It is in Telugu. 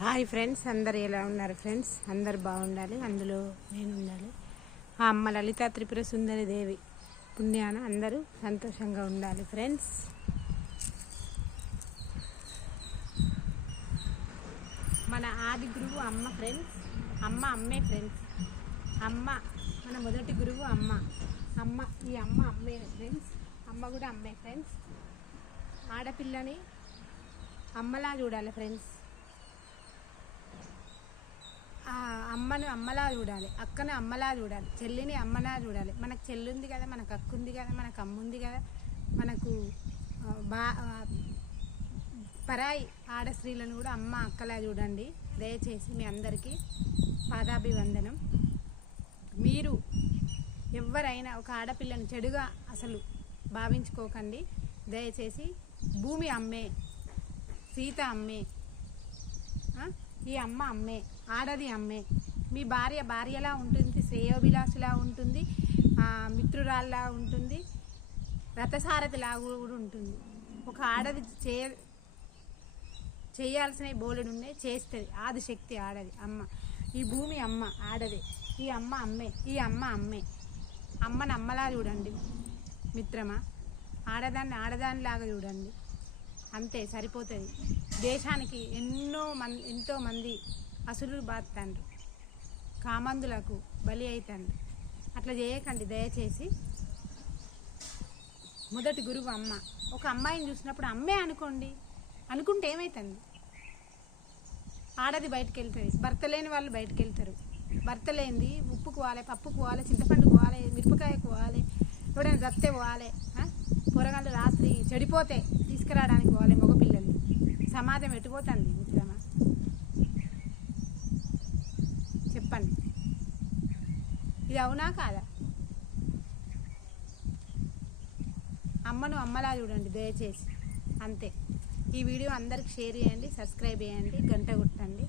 హాయ్ ఫ్రెండ్స్, అందరు ఎలా ఉన్నారు ఫ్రెండ్స్? అందరు బాగుండాలి, అందులో నేను ఉండాలి. ఆ అమ్మ లలిత త్రిపుర సుందరి దేవి పుణ్యాన అందరూ సంతోషంగా ఉండాలి ఫ్రెండ్స్. మన ఆది గురువు అమ్మ ఫ్రెండ్స్. అమ్మే ఫ్రెండ్స్. అమ్మ మన మొదటి గురువు అమ్మ. ఈ అమ్మ అమ్మే ఫ్రెండ్స్. అమ్మ కూడా అమ్మే ఫ్రెండ్స్. ఆడపిల్లని అమ్మలా చూడాలి ఫ్రెండ్స్. అమ్మను అమ్మలా చూడాలి, అక్కను అమ్మలా చూడాలి, చెల్లిని అమ్మలా చూడాలి. మనకు చెల్లి ఉంది కదా, మనకు అక్క ఉంది కదా, మనకు అమ్మ ఉంది కదా, మనకు పరాయి ఆడ స్త్రీలను కూడా అమ్మ అక్కలా చూడండి. దయచేసి మీ అందరికీ పాదాభివందనం. మీరు ఎవరైనా ఒక ఆడపిల్లని చెడుగా అసలు భావించుకోకండి. దయచేసి భూమి అమ్మే, సీత అమ్మే, ఈ అమ్మ అమ్మే, ఆడది అమ్మే. మీ భార్యలా ఉంటుంది, శ్రేయోభిలాషిలా ఉంటుంది, మిత్రురాల్లా ఉంటుంది, రథసారథిలా కూడా ఉంటుంది. ఒక ఆడది చేయాల్సిన బోలెడు ఉన్నాయి, చేస్తుంది. ఆదిశక్తి ఆడది అమ్మ. ఈ భూమి అమ్మ ఆడదే. ఈ అమ్మ అమ్మే, ఈ అమ్మ అమ్మే. అమ్మని అమ్మలా చూడండి మిత్రమా. ఆడదానిలాగా చూడండి, అంతే సరిపోతుంది. దేశానికి ఎంతో మంది అసురులు బాత్తండ్రు, కామందులకు బలి అవుతాండ్రు. అట్లా చేయకండి దయచేసి. మొదటి గురువు అమ్మ. ఒక అమ్మాయిని చూసినప్పుడు అమ్మే అనుకోండి. అనుకుంటే ఏమవుతుంది? ఆడది బయటకు వెళ్తుంది, భర్త లేని వాళ్ళు బయటకు వెళ్తారు. భర్త లేనిది ఉప్పుకు పోవాలి, పప్పుకు పోవాలి, చింతపండుకు పోవాలి, మిరపకాయకు పోవాలి, ఎవడైనా దత్తే పోవాలి. కూరగాయలు రాత్రి చెడిపోతే తీసుకురావడానికి పోవాలి మగపిల్లలు. సమాజం ఎట్టుపోతుంది మిత్రమా, చెప్పండి. ఇది అవునా కాదా? అమ్మను అమ్మలా చూడండి దయచేసి, అంతే. ఈ వీడియో అందరికి షేర్ చేయండి, సబ్స్క్రైబ్ చేయండి, గంట కొట్టండి.